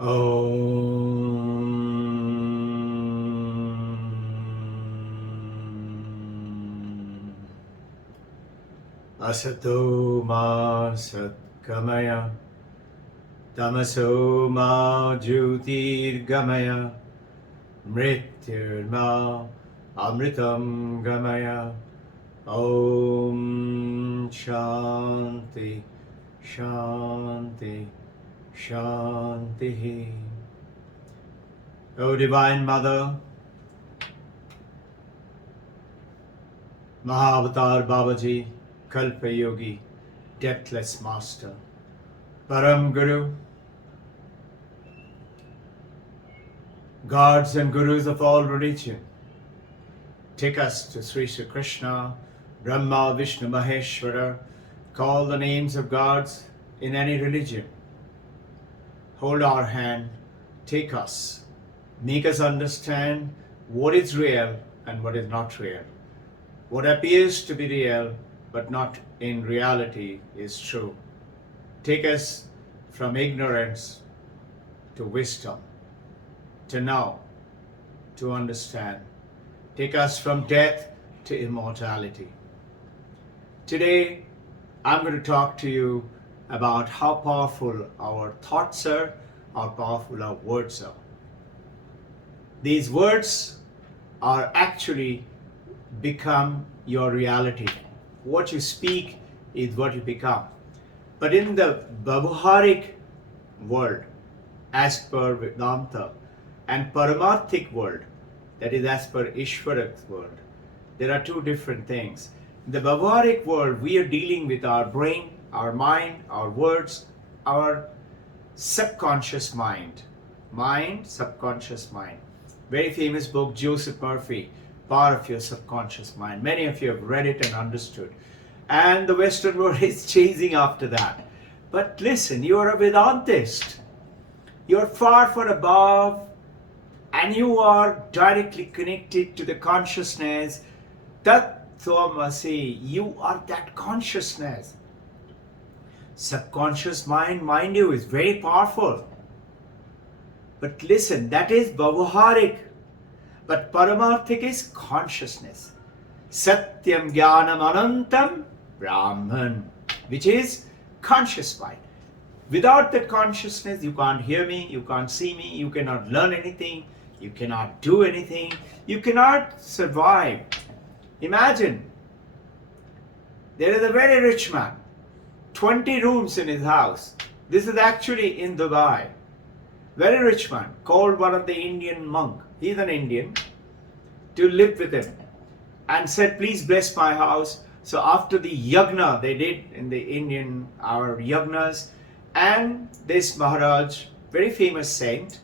Om Asato Ma Satgamaya Tamaso Ma Jyotirgamaya Mrityurma Amritam Gamaya. Om Shanti Shanti Shanti. O Divine Mother, Mahavatar Babaji, Kalpa Yogi, Deathless Master, Param Guru, gods and gurus of all religion, take us to Sri Sri Krishna, Brahma, Vishnu, Maheshwara. Call the names of gods in any religion. Hold our hand, take us, make us understand what is real and what is not real. What appears to be real but not in reality is true. Take us from ignorance to wisdom, to know, to understand. Take us from death to immortality. Today, I'm going to talk to you about how powerful our thoughts are, how powerful our words are. These words are actually become your reality. What you speak is what you become. But in the Vyavaharic world, as per Vedanta, and Paramarthic world, that is as per Ishvara's world, there are two different things. In the Vyavaharic world, we are dealing with our brain, our mind, our words, our subconscious mind. Mind, subconscious mind. Very famous book, Joseph Murphy, Power of Your Subconscious Mind. Many of you have read it and understood. And the Western world is chasing after that. But listen, you are a Vedantist. You are far, far above, and you are directly connected to the consciousness. Tatvamasi, you are that consciousness. Subconscious mind, mind you, is very powerful. But listen, that is Vyavaharic. But Paramarthic is consciousness. Satyam Jnanam Anantam Brahman, which is conscious mind. Without that consciousness, you can't hear me, you can't see me, you cannot learn anything, you cannot do anything, you cannot survive. Imagine, there is a very rich man, 20 rooms in his house. This is actually in Dubai. Very rich man, called one of the Indian monk, he's an Indian, to live with him, and said, please bless my house. So after the yagna they did in the Indian, our yagnas, and this Maharaj, very famous saint,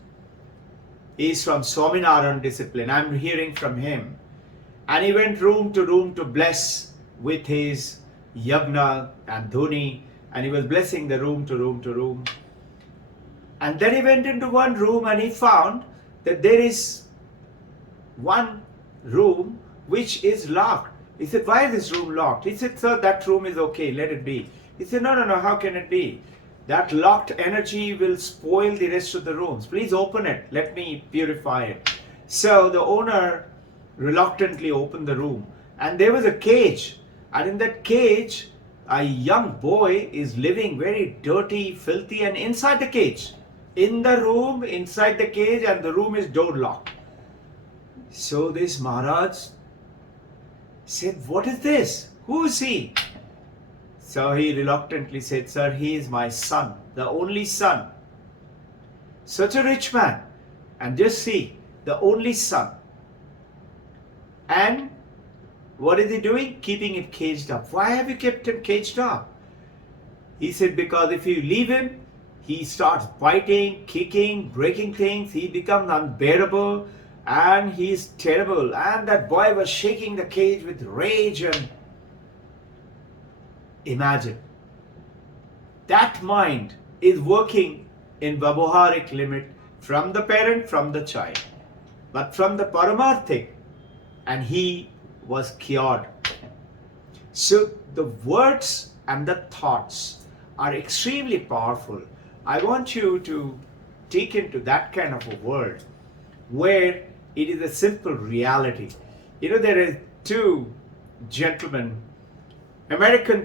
is from Swaminarayan discipline. I'm hearing from him. And he went room to bless with his yagna and dhuni, and he was blessing the room to room. And then he went into one room and he found that there is one room which is locked. He said, why is this room locked? He said, sir, that room is okay, let it be. He said, no, how can it be? That locked energy will spoil the rest of the rooms. Please open it, let me purify it. So the owner reluctantly opened the room, and there was a cage. And in that cage, a young boy is living very dirty, filthy, and inside the cage. In the room, inside the cage, and the room is door locked. So this Maharaj said, what is this? Who is he? So he reluctantly said, sir, he is my son, the only son. Such a rich man. And just see, the only son. And what is he doing? Keeping him caged up. Why have you kept him caged up? He said, because if you leave him, he starts biting, kicking, breaking things. He becomes unbearable and he is terrible. And that boy was shaking the cage with rage. And imagine, that mind is working in Vyavaharic limit from the parent, from the child. But from the Paramarthic, and he was cured. So the words and the thoughts are extremely powerful. I want you to taken to that kind of a world where it is a simple reality. There are two gentlemen, American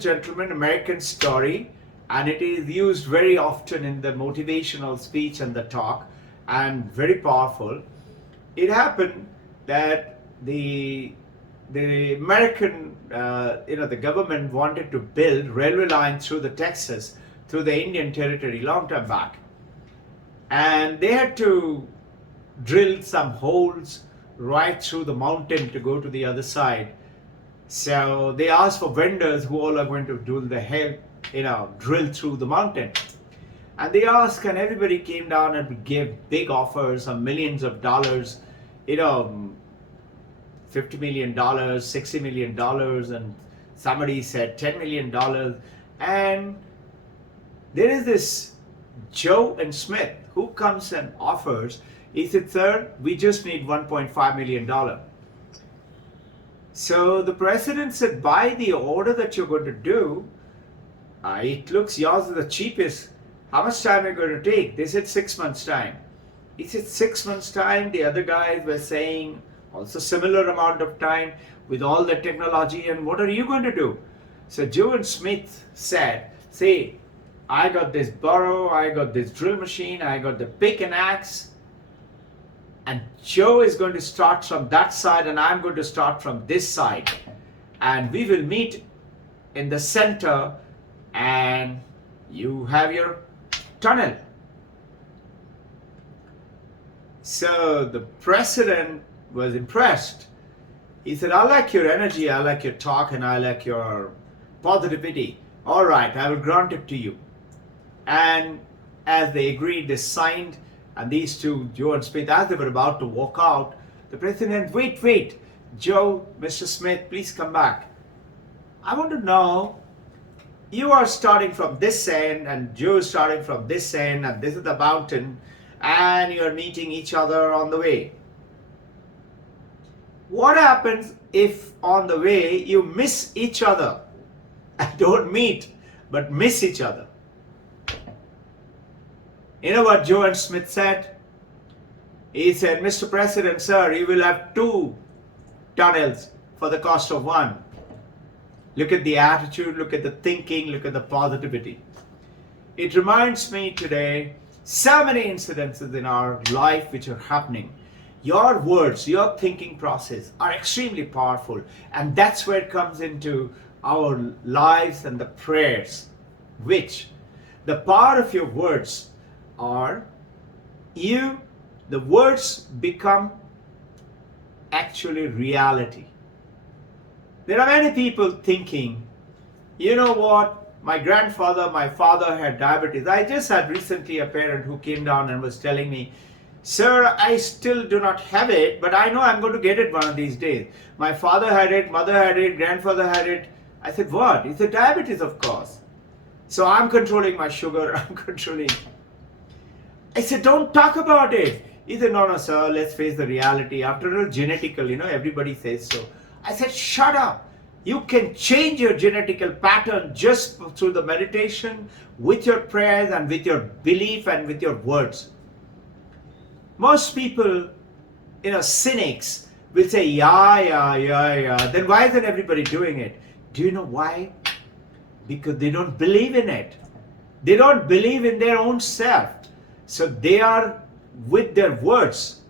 story, and it is used very often in the motivational speech and the talk, and very powerful. It happened that the American, the government wanted to build railway line through the Texas, through the Indian territory, long time back, and they had to drill some holes right through the mountain to go to the other side. So they asked for vendors who all are going to do the drill through the mountain. And they asked, and everybody came down and gave big offers of millions of dollars, $50 million, $60 million, and somebody said $10 million. And there is this Joe and Smith who comes and offers. He said, sir, we just need $1.5 million. So the president said, by the order that you're going to do, it looks yours is the cheapest. How much time are you going to take? They said 6 months time. He said 6 months time. The other guys were saying also similar amount of time with all the technology. And what are you going to do? So Joe and Smith said, say, I got this burrow, I got this drill machine, I got the pick and axe. And Joe is going to start from that side and I'm going to start from this side. And we will meet in the center and you have your tunnel. So the president was impressed. He said, I like your energy, I like your talk, and I like your positivity. All right, I will grant it to you. And as they agreed, they signed, and these two, Joe and Smith, as they were about to walk out, the president, wait, Joe, Mr. Smith, please come back. I want to know, you are starting from this end, and Joe is starting from this end, and this is the mountain, and you are meeting each other on the way. What happens if on the way you miss each other? Don't meet, but miss each other. You know what Joe and Smith said? He said, Mr. President, sir, you will have 2 tunnels for the cost of 1. Look at the attitude, look at the thinking, look at the positivity. It reminds me today, so many incidences in our life which are happening. Your words, your thinking process are extremely powerful, and that's where it comes into our lives and the prayers, which the power of your words are the words become actually reality. There are many people thinking, you know what, my grandfather, my father had diabetes. I just had recently a parent who came down and was telling me, sir, I still do not have it, but I know I'm going to get it one of these days. My father had it, mother had it, grandfather had it. I said, what? He said, diabetes, of course. So I'm controlling my sugar, I'm controlling. I said, don't talk about it. He said, no, sir, let's face the reality. After all, genetical, everybody says so. I said, shut up. You can change your genetical pattern just through the meditation, with your prayers and with your belief and with your words. Most people, cynics will say, yeah. Then why isn't everybody doing it? Do you know why? Because they don't believe in it. They don't believe in their own self. So they are, with their words,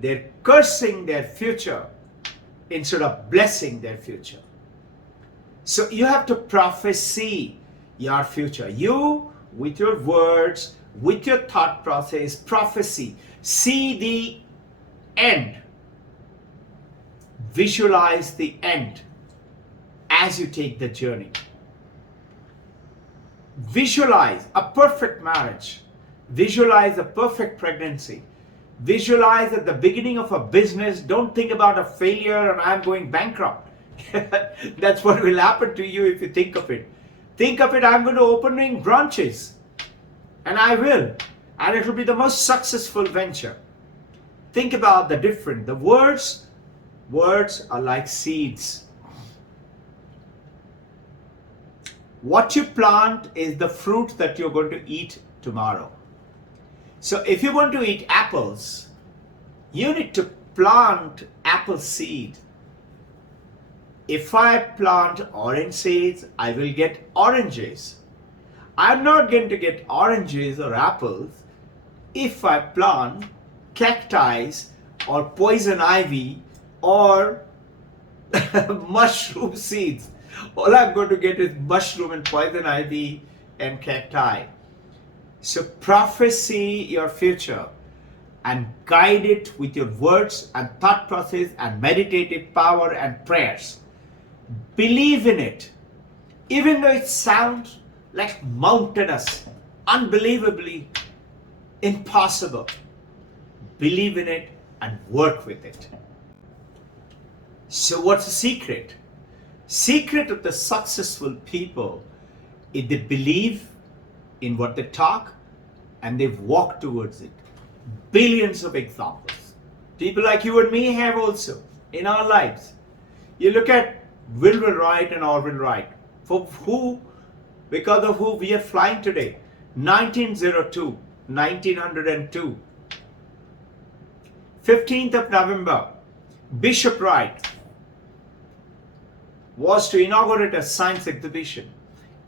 they're cursing their future instead of blessing their future. So you have to prophesy your future. You, with your words, with your thought process, prophecy, see the end. Visualize the end as you take the journey. Visualize a perfect marriage. Visualize a perfect pregnancy. Visualize at the beginning of a business. Don't think about a failure and I'm going bankrupt. That's what will happen to you if you think of it. Think of it, I'm going to opening branches. And I will. And it will be the most successful venture. Think about the words are like seeds. What you plant is the fruit that you're going to eat tomorrow. So if you want to eat apples, you need to plant apple seed. If I plant orange seeds, I will get oranges. I'm not going to get oranges or apples if I plant cacti or poison ivy or mushroom seeds. All I'm going to get is mushroom and poison ivy and cacti. So prophesy your future and guide it with your words and thought process and meditative power and prayers. Believe in it, even though it sounds like mountainous, unbelievably impossible. Believe in it and work with it. So what's the secret? Secret of the successful people is they believe in what they talk and they walk towards it. Billions of examples. People like you and me have also in our lives. You look at Wilbur Wright and Orville Wright, because of who we are flying today. 1902, 1902. 15th of November, Bishop Wright was to inaugurate a science exhibition,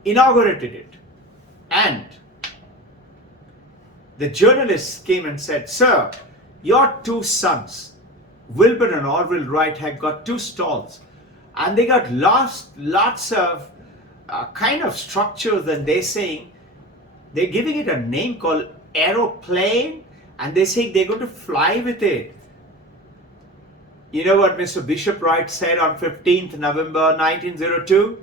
inaugurated it, and the journalists came and said, "Sir, your two sons, Wilbur and Orville Wright, have got two stalls, and they got lots of kind of structures, and they're giving it a name called aeroplane, and they say they're going to fly with it." You know what Mr. Bishop Wright said on 15th November 1902?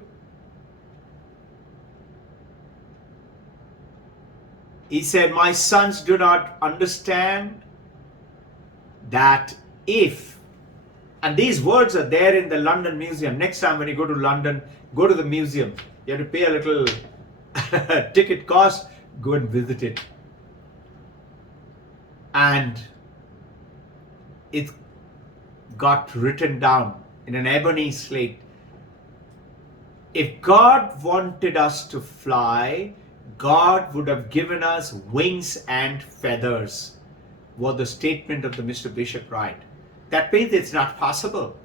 He said, "My sons do not understand that if," and these words are there in the London Museum. Next time when you go to London, go to the museum. You have to pay a little ticket cost, go and visit it. And it got written down in an ebony slate. If God wanted us to fly, God would have given us wings and feathers, was the statement of the Mr. Bishop Wright. That means it's not possible.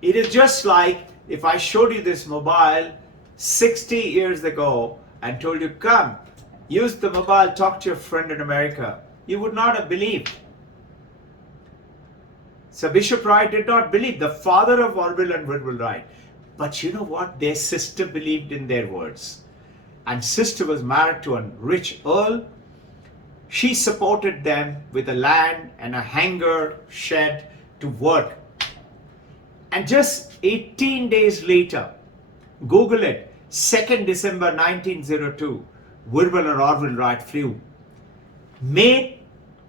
It is just like if I showed you this mobile 60 years ago and told you, "Come, use the mobile, talk to your friend in America." You would not have believed. So Bishop Wright did not believe, the father of Orville and Wilbur Wright. But you know what? Their sister believed in their words. And sister was married to a rich earl. She supported them with a land and a hangar shed to work. And just 18 days later, Google it, 2nd December 1902, Wilbur and Orville Wright flew. Made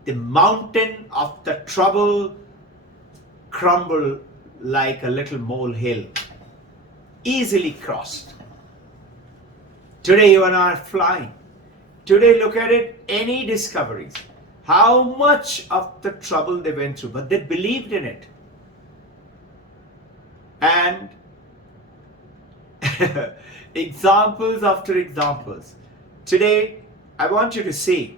the mountain of the trouble crumble like a little molehill. Easily crossed. Today you and I are flying. Today look at it, any discoveries. How much of the trouble they went through, but they believed in it. And examples after examples. Today I want you to see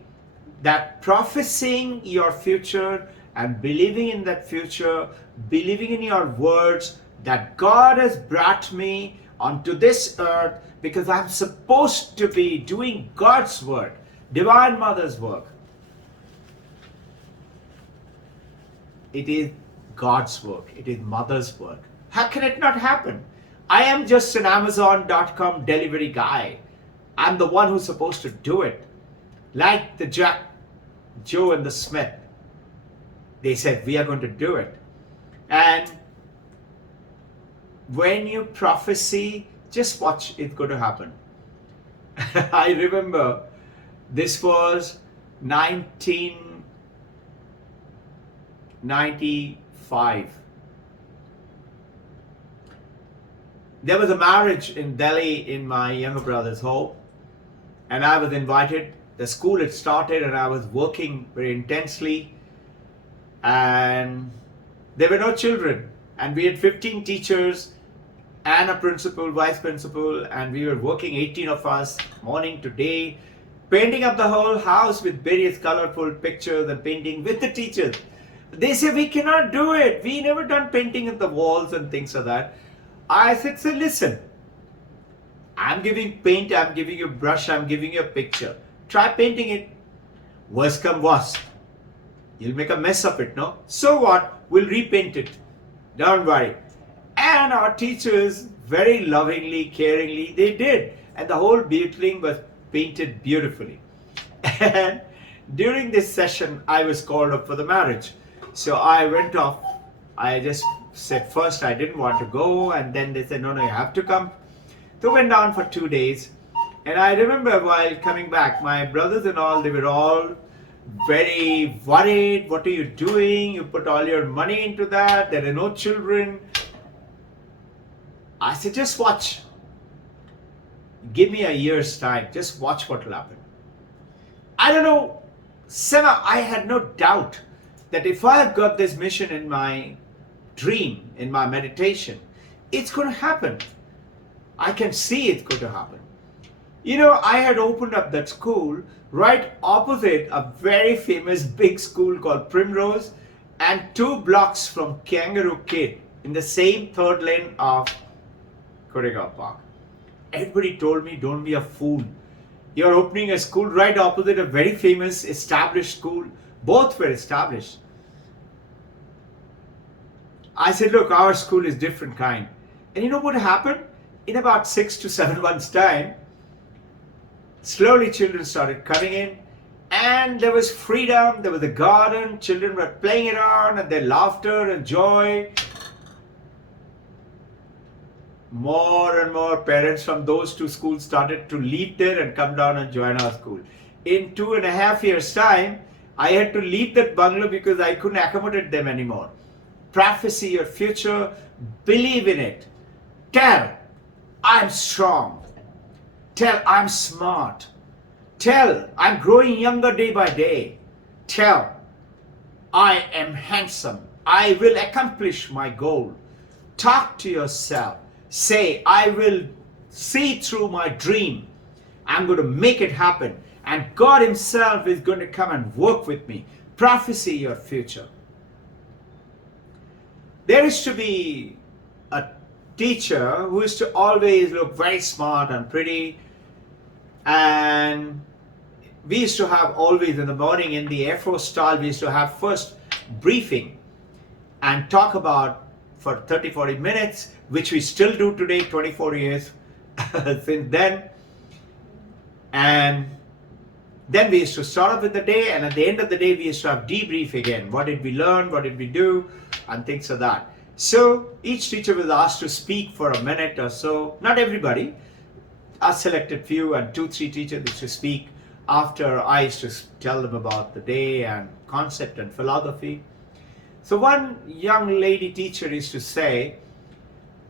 that prophesying your future and believing in that future, believing in your words, that God has brought me onto this earth because I'm supposed to be doing God's work, Divine Mother's work. It is God's work. It is Mother's work. How can it not happen? I am just an Amazon.com delivery guy. I'm the one who's supposed to do it. Like the Jack, Joe and the Smith. They said, we are going to do it. And when you prophesy, just watch it going to happen. I remember this was 1995. There was a marriage in Delhi in my younger brother's home, and I was invited. The school had started and I was working very intensely, and there were no children, and we had 15 teachers and a principal, vice principal, and we were working, 18 of us, morning to day, painting up the whole house with various colorful pictures and painting with the teachers. They say, we cannot do it. We never done painting of the walls and things like that. I said, so listen, I'm giving paint, I'm giving you a brush, I'm giving you a picture. Try painting it. Worst come worst. You'll make a mess of it, no? So what? We'll repaint it. Don't worry. And our teachers, very lovingly, caringly, they did. And the whole building was painted beautifully. And during this session, I was called up for the marriage. So I went off. I just said first I didn't want to go, and then they said, no, you have to come. So I went down for 2 days. And I remember while coming back, my brothers and all, they were all very worried. What are you doing? You put all your money into that. There are no children. I said, just watch. Give me a year's time. Just watch what will happen. I don't know. Somehow I had no doubt that if I have got this mission in my dream, in my meditation, it's going to happen. I can see it's going to happen. You know, I had opened up that school right opposite a very famous big school called Primrose, and 2 blocks from Kangaroo Kid in the same 3rd lane of Koregaon Park. Everybody told me, don't be a fool. You're opening a school right opposite a very famous established school. Both were established. I said, look, our school is different kind. And you know what happened? In about 6 to 7 months' time, slowly children started coming in, and there was freedom, there was a garden, children were playing around, and their laughter and joy. More and more parents from those 2 schools started to leave there and come down and join our school. In 2.5 years' time, I had to leave that bungalow because I couldn't accommodate them anymore. Prophecy your future, believe in it. Tell, I'm strong. Tell, I'm smart. Tell, I'm growing younger day by day. Tell, I am handsome. I will accomplish my goal. Talk to yourself. Say, I will see through my dream. I'm going to make it happen. And God Himself is going to come and work with me. Prophesy your future. There is to be a teacher who is to always look very smart and pretty. And we used to have always in the morning in the Air Force style, we used to have first briefing and talk about for 30-40 minutes, which we still do today, 24 years since then. And then we used to start off with the day, and at the end of the day, we used to have debrief again. What did we learn? What did we do? And things like that. So each teacher was asked to speak for a minute or so. Not everybody. A selected few, and 2-3 teachers used to speak after I used to tell them about the day and concept and philosophy. So one young lady teacher used to say,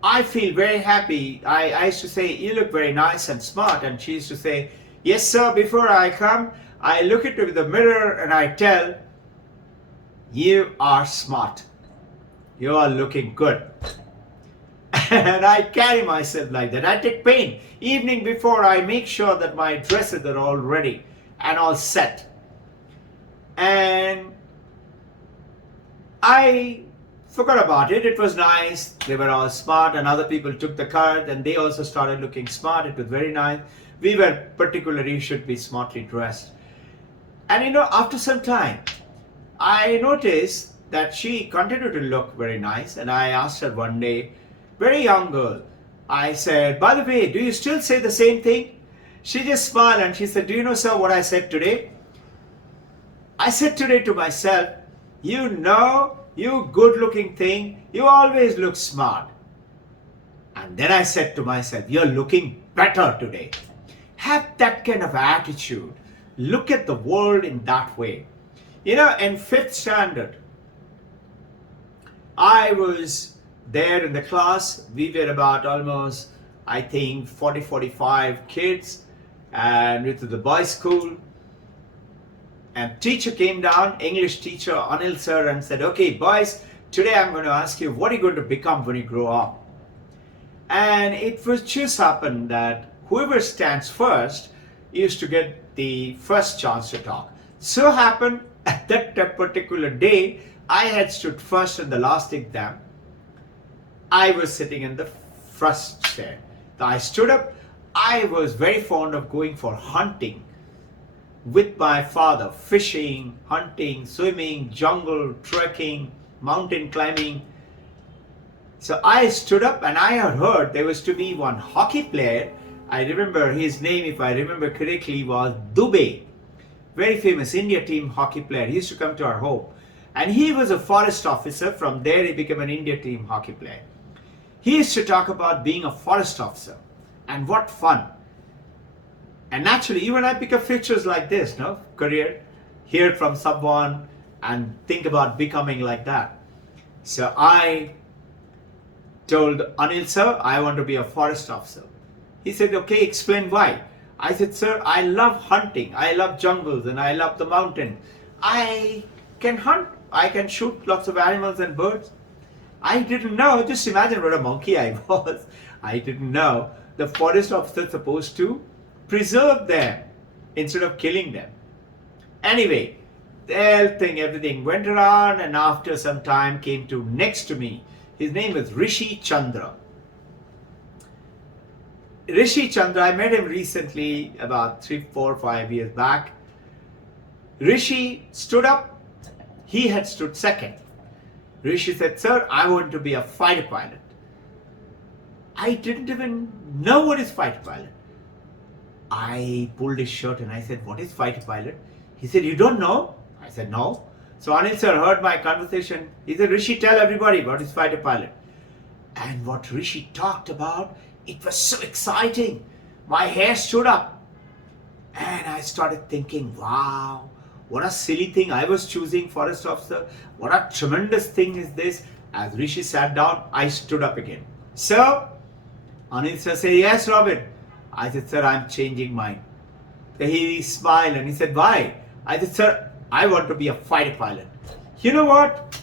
I feel very happy. I used to say, you look very nice and smart. And she used to say, yes, sir, before I come, I look into the mirror and I tell, you are smart. You are looking good. And I carry myself like that. I take pain. Evening before, I make sure that my dresses are all ready and all set. And I forgot about it. It was nice. They were all smart, and other people took the card and they also started looking smart. It was very nice. We were particularly should be smartly dressed. And you know, after some time, I noticed that she continued to look very nice. And I asked her one day, very young girl, I said, by the way, do you still say the same thing? She just smiled and she said, do you know, sir, what I said today? I said today to myself, you know, you good looking thing, you always look smart. And then I said to myself, you're looking better today. Have that kind of attitude. Look at the world in that way. You know, in 5th standard, I was there in the class. We were about almost, I think, 40-45 kids, and it was the boys' school. And teacher came down, English teacher, Anil sir, and said, okay, boys, today I'm going to ask you, what are you going to become when you grow up? And it was just happened that whoever stands first, used to get the first chance to talk. So happened at that particular day, I had stood first in the last exam. I was sitting in the first chair. I stood up. I was very fond of going for hunting with my father, fishing, hunting, swimming, jungle, trekking, mountain climbing. So I stood up and I had heard there was to be one hockey player. I remember his name, if I remember correctly, was Dubey. Very famous India team hockey player. He used to come to our home. And he was a forest officer. From there he became an India team hockey player. He used to talk about being a forest officer. And what fun. And naturally, you and I pick up pictures like this, no? Career, hear it from someone and think about becoming like that. So I told Anil sir, I want to be a forest officer. He said, okay, explain why. I said, sir, I love hunting. I love jungles and I love the mountain. I can hunt. I can shoot lots of animals and birds. I didn't know. Just imagine what a monkey I was. I didn't know the forest officer is supposed to preserve them instead of killing them. Anyway, everything went around, and after some time came to next to me. His name was Rishi Chandra. Rishi Chandra, I met him recently, about 3, 4, 5 years back. Rishi stood up. He had stood second. Rishi said, sir, I want to be a fighter pilot. I didn't even know what is fighter pilot. I pulled his shirt and I said, what is fighter pilot? He said, you don't know? I said, no. So Anil sir heard my conversation. He said, Rishi, tell everybody what is fighter pilot. And what Rishi talked about, it was so exciting. My hair stood up. And I started thinking, wow, what a silly thing I was choosing forest officer. What a tremendous thing is this. As Rishi sat down, I stood up again. So, Anil sir said, yes, Robbin. I said, sir, I'm changing mine. He smiled and he said, why? I said, sir, I want to be a fighter pilot. You know what?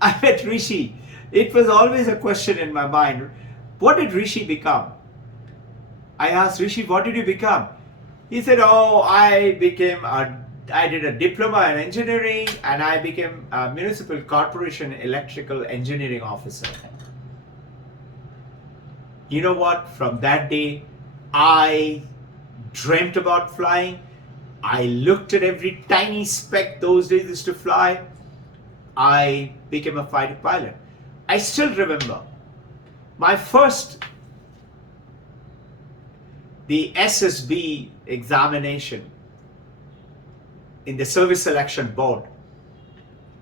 I met Rishi. It was always a question in my mind. What did Rishi become? I asked Rishi, what did you become? He said, oh, I did a diploma in engineering and I became a municipal corporation electrical engineering officer. You know what? From that day, I dreamt about flying. I looked at every tiny speck those days used to fly. I became a fighter pilot. I still remember my first, the SSB examination in the Service Selection Board.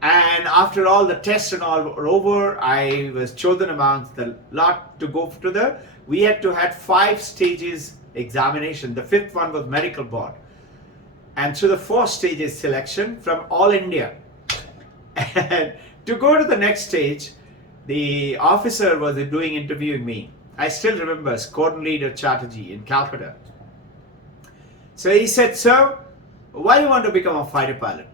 And after all the tests and all were over, I was chosen amongst the lot to go to we had to have 5 stages examination. The 5th one was medical board. And through the 4 stages selection from all India. And to go to the next stage, the officer was interviewing me. I still remember Squadron Leader Chatterjee in Calcutta. So he said, sir, why do you want to become a fighter pilot?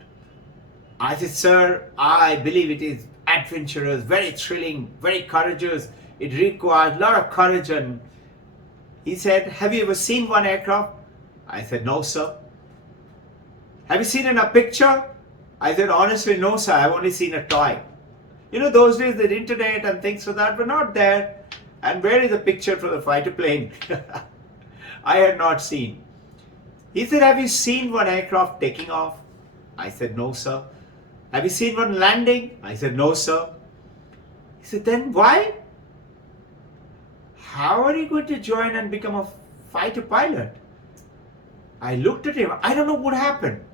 I said, sir, I believe it is adventurous, very thrilling, very courageous. It requires a lot of courage. And he said, have you ever seen one aircraft? I said, no, sir. Have you seen in a picture? I said, honestly, no, sir. I've only seen a toy. You know, those days the internet and things like that were not there. And where is the picture for the fighter plane? I had not seen. He said, have you seen one aircraft taking off? I said, no, sir. Have you seen one landing? I said, no, sir. He said, then why? How are you going to join and become a fighter pilot? I looked at him. I don't know what happened.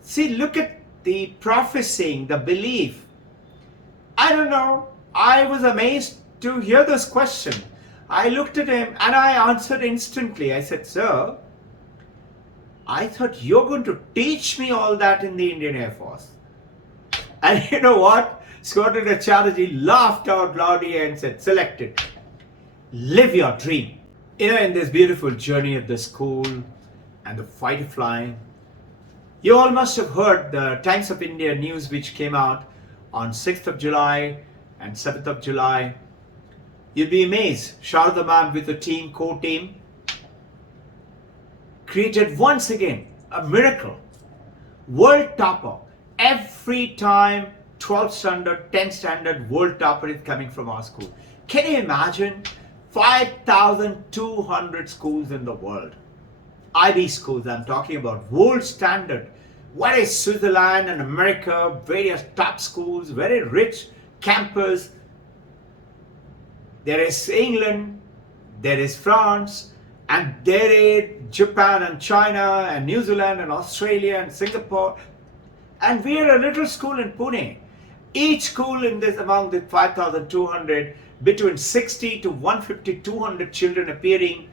See, look at the prophesying, the belief. I don't know. I was amazed to hear this question. I looked at him and I answered instantly. I said, sir, I thought you're going to teach me all that in the Indian Air Force. And you know what? Squadron Chatterjee laughed out loudly and said, selected. Live your dream. You know, in this beautiful journey of the school and the fighter flying, you all must have heard the Times of India news which came out on 6th of July and 7th of July. You'll be amazed. Sharda ma'am with the team, core team, created once again a miracle. World topper. Every time 12th standard, 10th standard world topper is coming from our school. Can you imagine? 5,200 schools in the world. IB schools I'm talking about, world standard. What is Switzerland and America, various top schools, very rich campus. There is England, there is France, and there is Japan and China and New Zealand and Australia and Singapore. And we are a little school in Pune. Each school in this, among the 5,200, between 60 to 150, 200 children appearing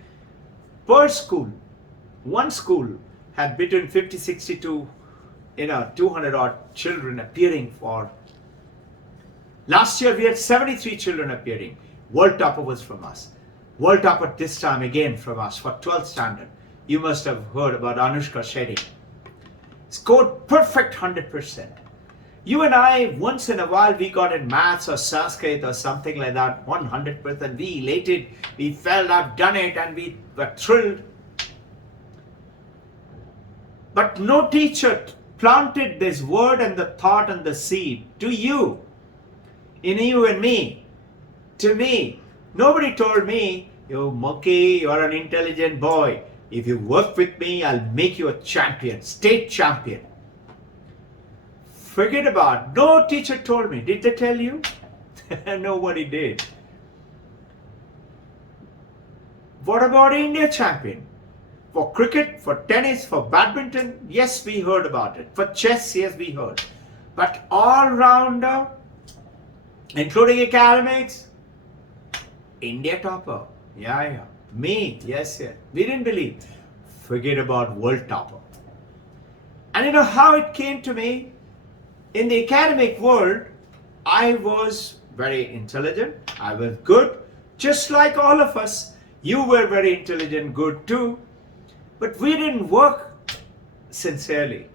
per school. One school had between 50, 60 to 200 odd children appearing for. Last year we had 73 children appearing. World topper was from us. World topper this time again from us for 12th standard. You must have heard about Anushka Shetty. Scored perfect 100%. You and I, once in a while, we got in maths or Sanskrit or something like that, 100%. We elated, we felt I've done it, and we were thrilled. But no teacher planted this word and the thought and the seed to you, in you and me, to me. Nobody told me, you monkey, you're an intelligent boy. If you work with me, I'll make you a champion, state champion. Forget about it. No teacher told me. Did they tell you? Nobody did. What about India champion? For cricket, for tennis, for badminton, yes, we heard about it. For chess, yes, we heard. But all-rounder, including academics, India topper. Yeah. Me, yes. We didn't believe. Forget about world topper. And you know how it came to me? In the academic world, I was very intelligent. I was good, just like all of us. You were very intelligent, good too. But we didn't work sincerely.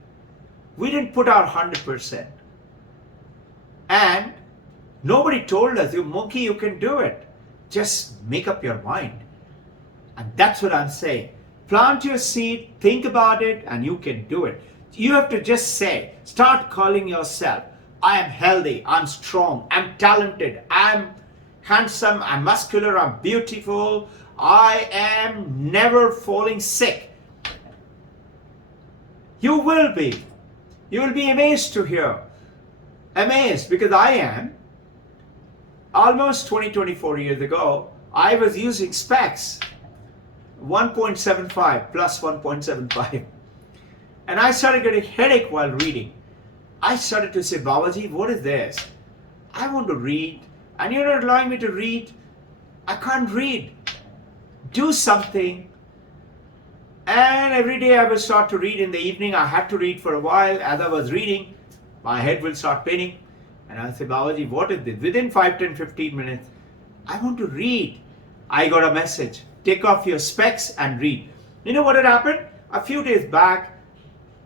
We didn't put our 100%. And nobody told us, you monkey, you can do it. Just make up your mind. And that's what I'm saying. Plant your seed, think about it, and you can do it. You have to just say, start calling yourself, I am healthy, I'm strong, I'm talented, I'm handsome, I'm muscular, I'm beautiful, I am never falling sick. You will be amazed to hear. Amazed, because I am. Almost 24 years ago, I was using specs, 1.75 plus 1.75. And I started getting a headache while reading. I started to say, Babaji, what is this? I want to read, and you're not allowing me to read. I can't read. Do something. And every day I would start to read in the evening. I had to read for a while. As I was reading, my head will start paining. And I'll say, Babaji, what is this? Within 5, 10, 15 minutes, I want to read. I got a message. Take off your specs and read. You know what had happened? A few days back,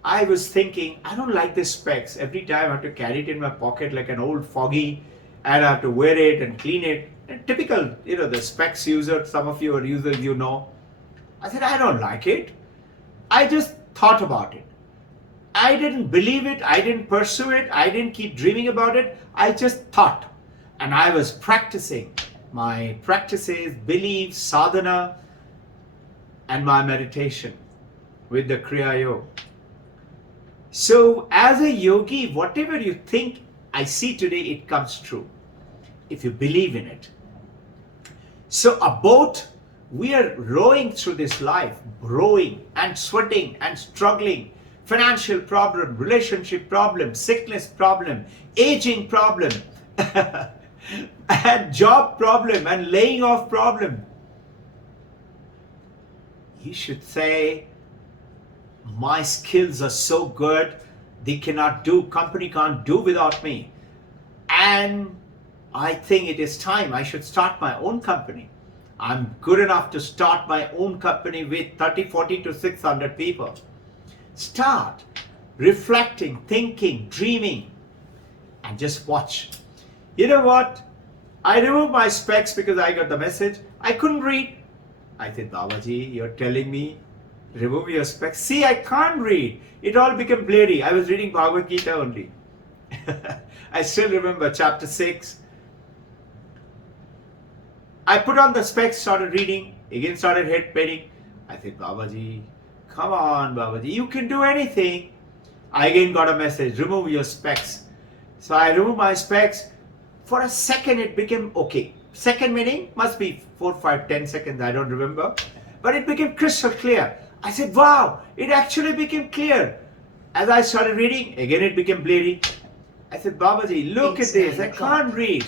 I was thinking, I don't like this specs. Every time I have to carry it in my pocket like an old foggy, and I have to wear it and clean it. And typical, the specs user, some of you are users, you know. I said, I don't like it. I just thought about it. I didn't believe it. I didn't pursue it. I didn't keep dreaming about it. I just thought. And I was practicing my practices, beliefs, sadhana, and my meditation with the Kriya Yoga. So as a yogi, whatever you think I see today, it comes true if you believe in it. So a boat, we are rowing through this life, rowing and sweating and struggling. Financial problem, relationship problem, sickness problem, aging problem, and job problem and laying off problem. You should say, my skills are so good, company can't do without me. And I think it is time I should start my own company. I'm good enough to start my own company with 30, 40 to 600 people. Start reflecting, thinking, dreaming, and just watch. You know what? I removed my specs because I got the message. I couldn't read. I said, Babaji, you're telling me remove your specs. See, I can't read. It all became blurry. I was reading Bhagavad Gita only. I still remember chapter 6. I put on the specs, started reading, again started head painting. I said, Babaji, come on, Babaji, you can do anything. I again got a message, remove your specs. So I removed my specs. For a second, it became okay. Second meaning must be 4, 5, 10 seconds, I don't remember. But it became crystal clear. I said, wow, it actually became clear. As I started reading, again it became blurry. I said, Babaji, look at this, I can't read.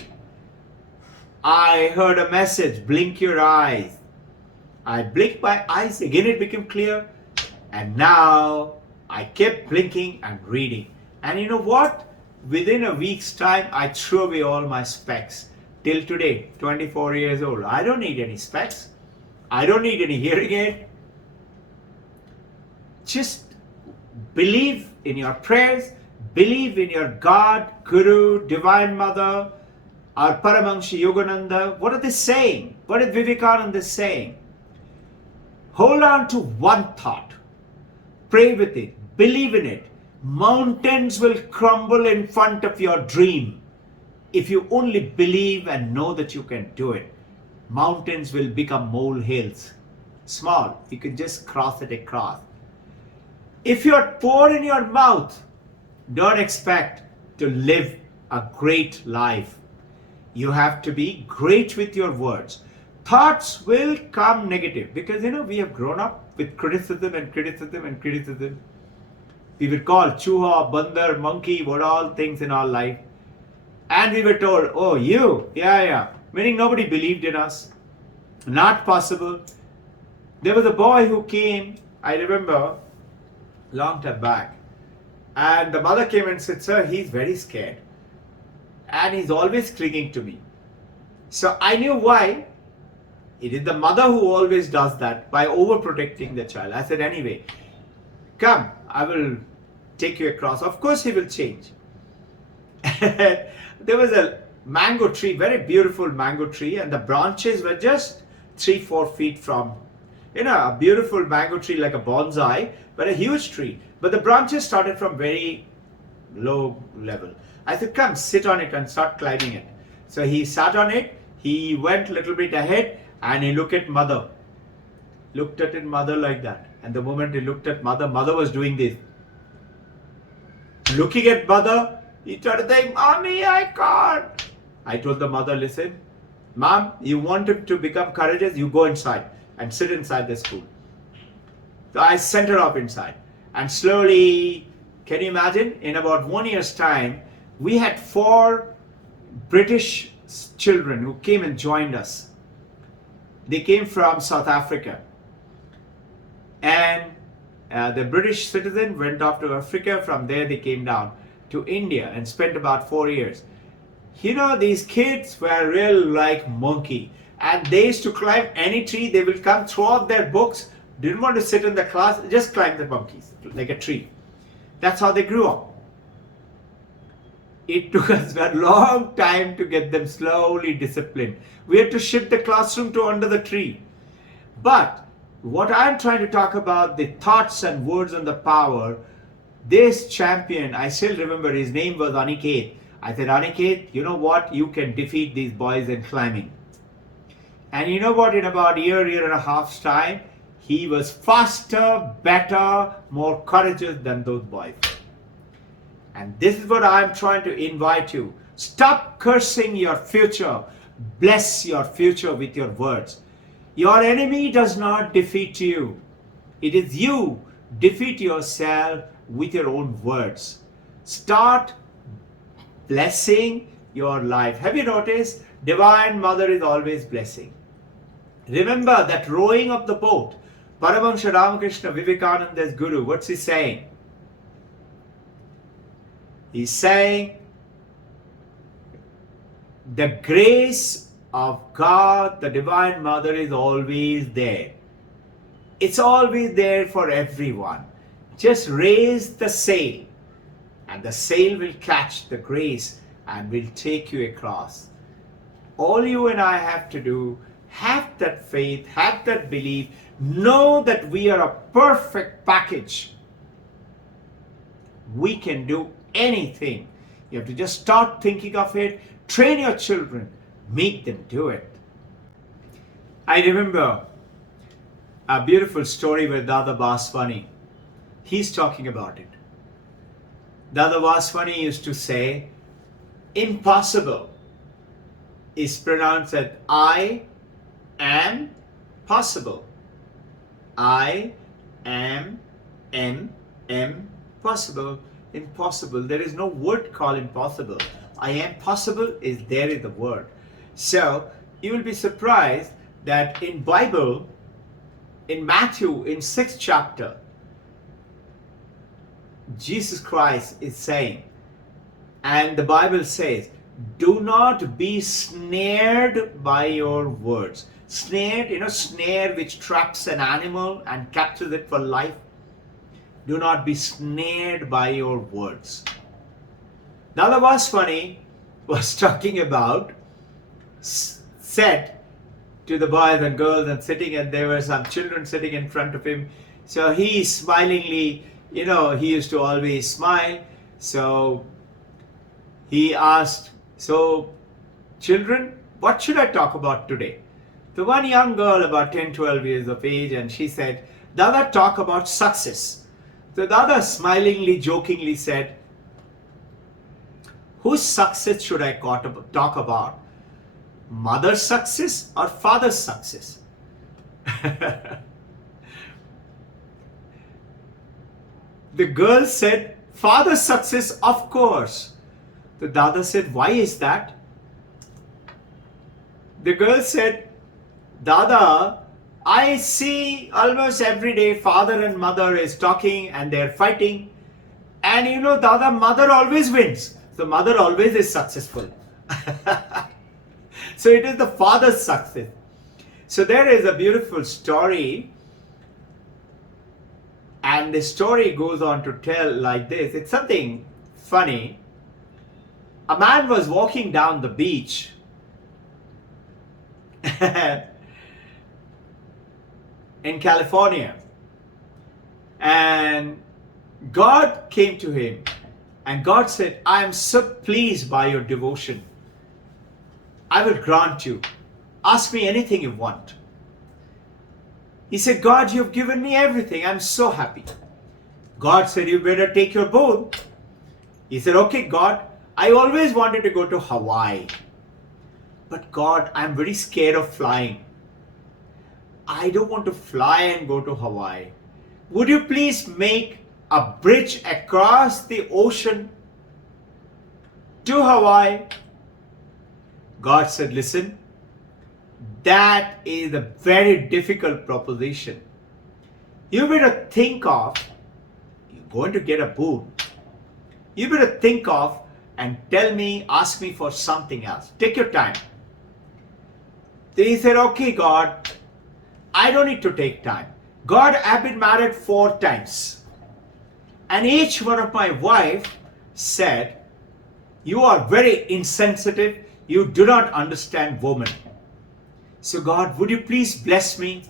I heard a message, blink your eyes. I blinked my eyes, again it became clear. And now I kept blinking and reading. And you know what? Within a week's time, I threw away all my specs. Till today, 24 years old, I don't need any specs. I don't need any hearing aid. Just believe in your prayers, believe in your God, Guru, Divine Mother, our Paramahansa Yogananda. What are they saying? What is Vivekananda saying? Hold on to one thought. Pray with it. Believe in it. Mountains will crumble in front of your dream. If you only believe and know that you can do it, mountains will become molehills. Small. You can just cross it across. If you're poor in your mouth, don't expect to live a great life. You have to be great with your words. Thoughts will come negative because we have grown up with criticism and criticism and criticism. We were called chuha, bandar, monkey, what all things in our life. And we were told, oh, you, yeah. Meaning nobody believed in us. Not possible. There was a boy who came, I remember, long time back. And the mother came and said, sir, he's very scared. And he's always clinging to me. So I knew why. It is the mother who always does that by overprotecting the child. I said, anyway, come, I will take you across. Of course he will change. There was a mango tree, very beautiful mango tree, and the branches were just 3-4 feet from, a beautiful mango tree like a bonsai, but a huge tree. But the branches started from very low level. I said, come, sit on it and start climbing it. So he sat on it, he went a little bit ahead, and he looked at mother. Looked at his mother like that. And the moment he looked at mother, mother was doing this. Looking at mother, he started saying, Mommy, I can't. I told the mother, listen, Mom, you want him to become courageous, you go inside and sit inside the school. So I sent her up inside. And slowly, can you imagine, in about 1 year's time, we had 4 British children who came and joined us. They came from South Africa. And the British citizen went off to Africa. From there, they came down to India and spent about 4 years. These kids were real like monkey. And they used to climb any tree. They will come, throw out their books. Didn't want to sit in the class, just climb the monkeys like a tree. That's how they grew up. It took us a long time to get them slowly disciplined. We had to shift the classroom to under the tree. But what I'm trying to talk about, the thoughts and words and the power, this champion, I still remember his name was Aniket. I said, Aniket, you know what? You can defeat these boys in climbing. And you know what? In about a year and a half's time, he was faster, better, more courageous than those boys. And this is what I'm trying to invite you. Stop cursing your future. Bless your future with your words. Your enemy does not defeat you. It is you defeat yourself with your own words. Start blessing your life. Have you noticed? Divine Mother is always blessing. Remember that rowing of the boat. Paramahansa Ramakrishna Vivekananda's Guru, what's he saying? He's saying the grace of God, the Divine Mother, is always there. It's always there for everyone. Just raise the sail and the sail will catch the grace and will take you across. All you and I have to do, have that faith, have that belief. Know that we are a perfect package. We can do anything. You have to just start thinking of it. Train your children. Make them do it. I remember a beautiful story with Dada Vaswani. He's talking about it. Dada Vaswani used to say, impossible is pronounced as I am possible. I am possible. Impossible. There is no word called impossible. I am possible is there in the word. So you will be surprised that in Bible, in Matthew, in 6th chapter, Jesus Christ is saying, and the Bible says, do not be snared by your words. Snared, snare which traps an animal and captures it for life. Do not be snared by your words. Dada Vaswani was talking about, said to the boys and girls and sitting, and there were some children sitting in front of him. So he smilingly, he used to always smile. So he asked, so children, what should I talk about today? So one young girl about 10, 12 years of age, and she said, Dada, talk about success. So Dada smilingly, jokingly said, whose success should I talk about? Mother's success or father's success? The girl said, father's success, of course. The Dada said, why is that? The girl said, Dada, I see almost every day father and mother is talking and they're fighting. And Dada, mother always wins. So mother always is successful. So it is the father's success. So there is a beautiful story. And the story goes on to tell like this. It's something funny. A man was walking down the beach. In California, and God came to him, and God said, I am so pleased by your devotion. I will grant you. Ask me anything you want. He said, God, you've given me everything. I'm so happy. God said, you better take your boat. He said, okay, God, I always wanted to go to Hawaii. But God, I'm very scared of flying. I don't want to fly and go to Hawaii. Would you please make a bridge across the ocean to Hawaii? God said, listen, that is a very difficult proposition. You better think of, you're going to get a boon. You better think of and tell me, ask me for something else. Take your time. Then he said, okay, God, I don't need to take time. God, I've been married 4 times. And each one of my wife said, you are very insensitive. You do not understand women. So God, would you please bless me?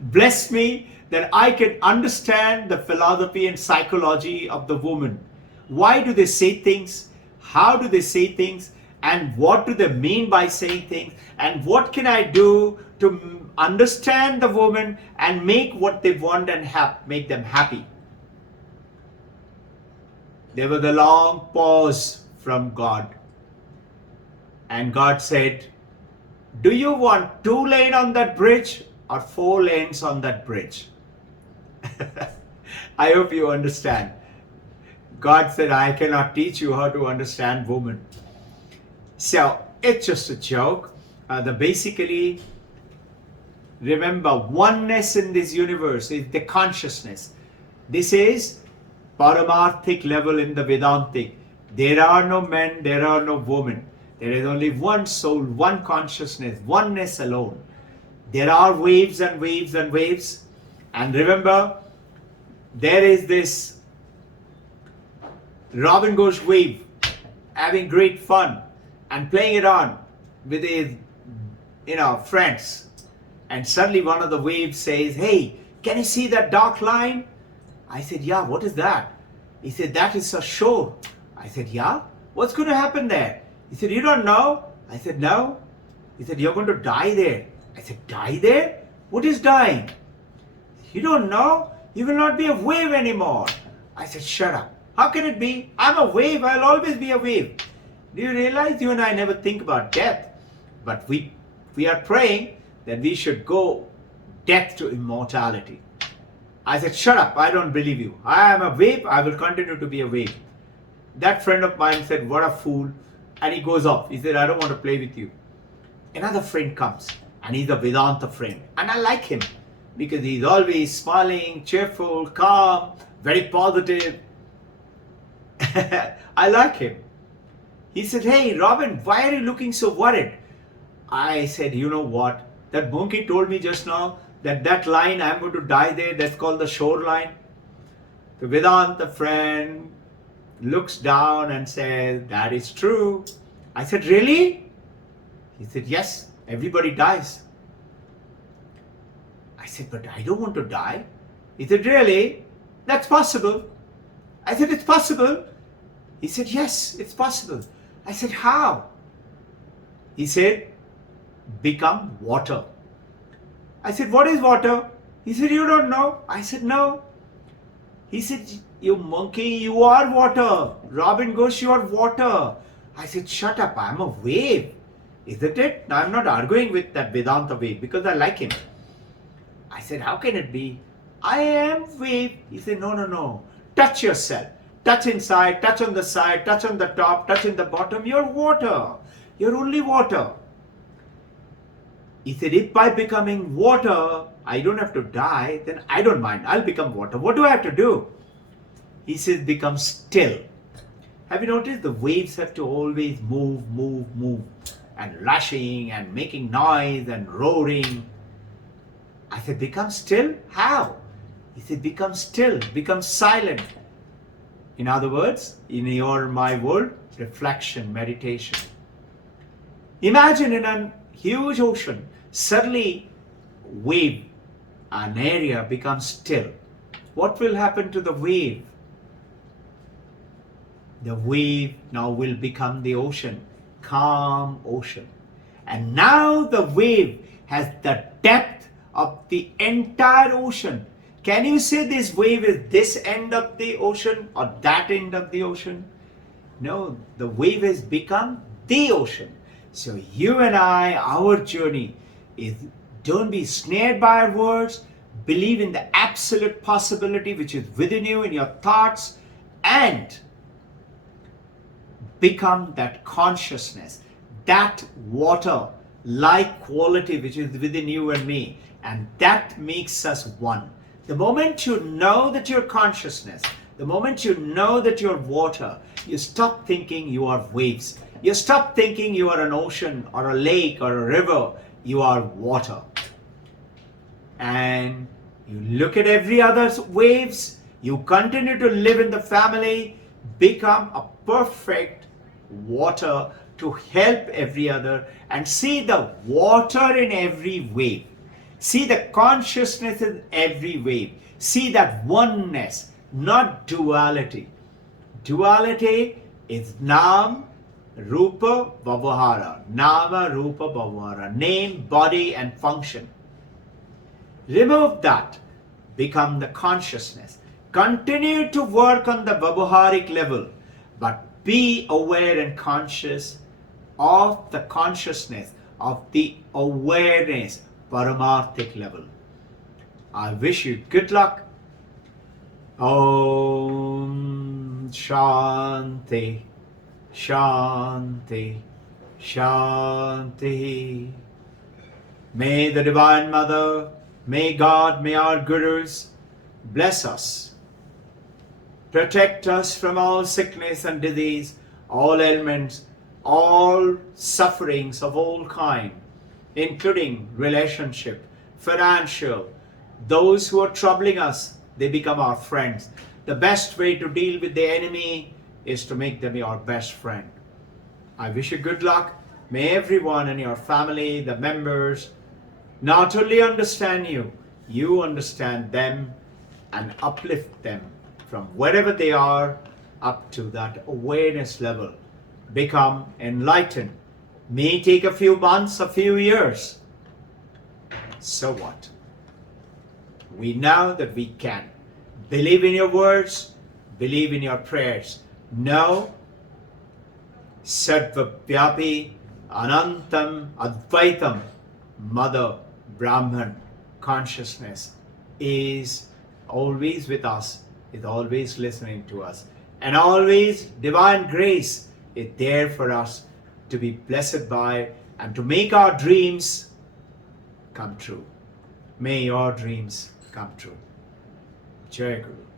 Bless me that I can understand the philosophy and psychology of the woman. Why do they say things? How do they say things? And what do they mean by saying things? And what can I do to understand the woman and make what they want and make them happy? There was a long pause from God. And God said, do you want 2 lanes on that bridge or 4 lanes on that bridge? I hope you understand. God said, I cannot teach you how to understand women. So it's just a joke. Basically, remember, oneness in this universe is the consciousness. This is Paramarthic level in the Vedantic. There are no men, there are no women. There is only one soul, one consciousness, oneness alone. There are waves and waves and waves. And remember, there is this Robbin Ghosh wave, having great fun and playing it on with his, friends. And suddenly one of the waves says, "Hey, can you see that dark line?" I said, "Yeah, what is that?" He said, "That is a shore." I said, "Yeah? What's going to happen there?" He said, "You don't know?" I said, "No." He said, "You're going to die there." I said, "Die there? What is dying?" "You don't know? You will not be a wave anymore." I said, "Shut up. How can it be? I'm a wave. I'll always be a wave." Do you realize you and I never think about death? But we are praying that we should go death to immortality. I said, "Shut up. I don't believe you. I am a wave. I will continue to be a wave." That friend of mine said, "What a fool." And he goes off. He said, "I don't want to play with you." Another friend comes, and he's a Vedanta friend. And I like him because he's always smiling, cheerful, calm, very positive. I like him. He said, "Hey, Robbin, why are you looking so worried?" I said, "You know what? That monkey told me just now that line, I'm going to die there, that's called the shoreline." The Vedanta friend looks down and says, "That is true." I said, "Really?" He said, "Yes, everybody dies." I said, "But I don't want to die." He said, "Really? That's possible." I said, "It's possible." He said, "Yes, it's possible." I said, "How?" He said, "Become water." I said, "What is water?" He said, "You don't know." I said, "No." He said, "You monkey, you are water. Robbin Ghosh, you are water." I said, "Shut up, I'm a wave." Isn't it? Now, I'm not arguing with that Vedanta wave because I like him. I said, "How can it be?" "I am wave." He said, "No, no, no. Touch yourself. Touch inside, touch on the side, touch on the top, touch in the bottom. You're water. You're only water." He said, "If by becoming water, I don't have to die, then I don't mind. I'll become water. What do I have to do?" He says, "Become still." Have you noticed the waves have to always move, move, move, and rushing and making noise and roaring? I said, "Become still? How?" He said, "Become still, become silent." In other words, in my world, reflection, meditation. Imagine in a huge ocean, suddenly wave, an area becomes still. What will happen to the wave? The wave now will become the ocean, calm ocean. And now the wave has the depth of the entire ocean. Can you say this wave is this end of the ocean or that end of the ocean? No, the wave has become the ocean. So you and I, our journey is, don't be snared by our words. Believe in the absolute possibility which is within you, in your thoughts, and become that consciousness, that water-like quality which is within you and me. And that makes us one. The moment you know that you're consciousness, the moment you know that you're water, you stop thinking you are waves. You stop thinking you are an ocean or a lake or a river. You are water. And you look at every other waves, you continue to live in the family, become a perfect water to help every other, and see the water in every wave. See the consciousness in every wave. See that oneness, not duality. Duality is Nam, Rupa, Vyavahara. Nama, Rupa, Vyavahara. Name, body, and function. Remove that. Become the consciousness. Continue to work on the Vyavaharic level, but be aware and conscious of the consciousness, of the awareness, Paramarthic level. I wish you good luck. Om Shanti, Shanti, Shanti. May the Divine Mother, may God, may our Gurus bless us, protect us from all sickness and disease, all ailments, all sufferings of all kind, including relationship, financial. Those who are troubling us, they become our friends. The best way to deal with the enemy is to make them your best friend. I wish you good luck. May everyone in your family, the members, not only understand you, you understand them and uplift them from wherever they are up to that awareness level. Become enlightened. May take a few months, a few years. So what? We know that we can. Believe in your words, believe in your prayers. Know Sarvavyapi Anantam Advaitam Mother Brahman consciousness is always with us, is always listening to us, and always divine grace is there for us to be blessed by and to make our dreams come true. May your dreams come true. Jai Guru.